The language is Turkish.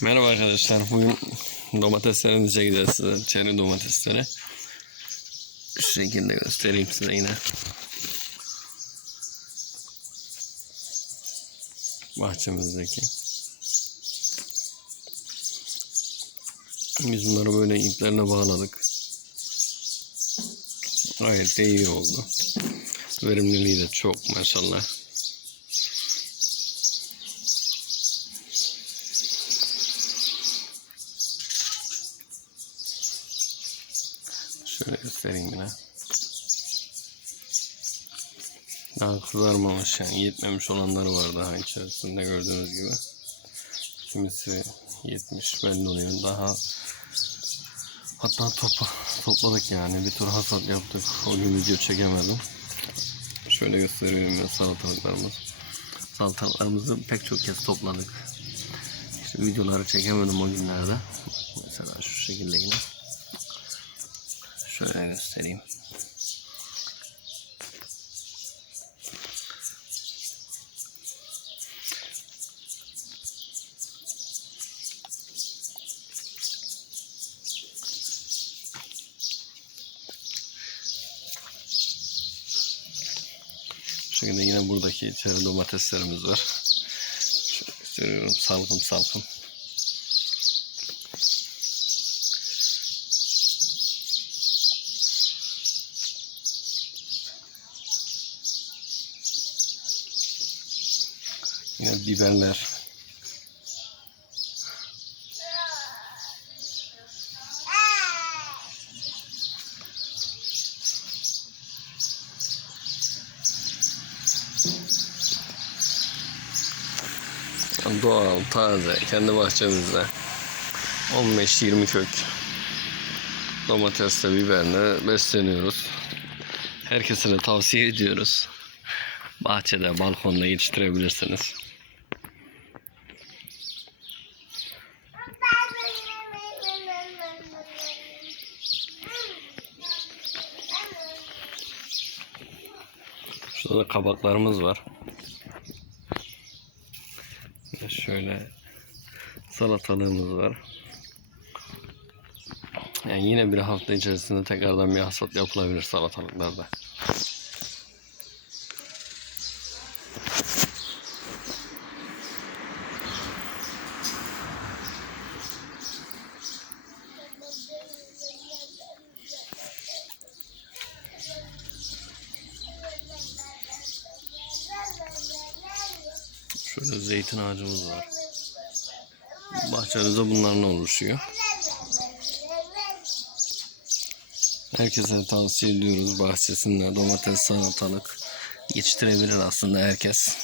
Merhaba arkadaşlar. Bugün domateslerimize gideceğiz size. Çeri domatesleri. Şu şekilde göstereyim size yine. Bahçemizdeki. Biz bunları böyle iplerine bağladık. Gayet de iyi oldu. Verimliliği de çok maşallah. Şöyle göstereyim yine. Daha kızarmamış yani yetmemiş olanları var daha içerisinde gördüğünüz gibi. Kimisi yetmiş belli oluyor. Daha hatta topla, topladık yani bir tur hasat yaptık. O gün video çekemedim. Şöyle gösteriyorum ya salatalıklarımız. Salatalıklarımızı pek çok kez topladık. İşte videoları çekemedim o günlerde. Mesela şu şekilde yine. Şöyle göstereyim. Şimdi yine buradaki içeri domateslerimiz var. Şöyle gösteriyorum salkım salkım. Yine biberler. Doğal, taze, kendi bahçemizde. 15-20 kök domatesle, biberle besleniyoruz. Herkese de tavsiye ediyoruz. Bahçede, balkonda yetiştirebilirsiniz. Şurada da kabaklarımız var. Şöyle salatalığımız var. Yani yine bir hafta içerisinde tekrardan bir hasat yapılabilir salatalıklarda. Şöyle zeytin ağacımız var. Bahçemizde bunlarla oluşuyor. Herkese tavsiye ediyoruz bahçesinde domates, salatalık yetiştirebilir aslında herkes.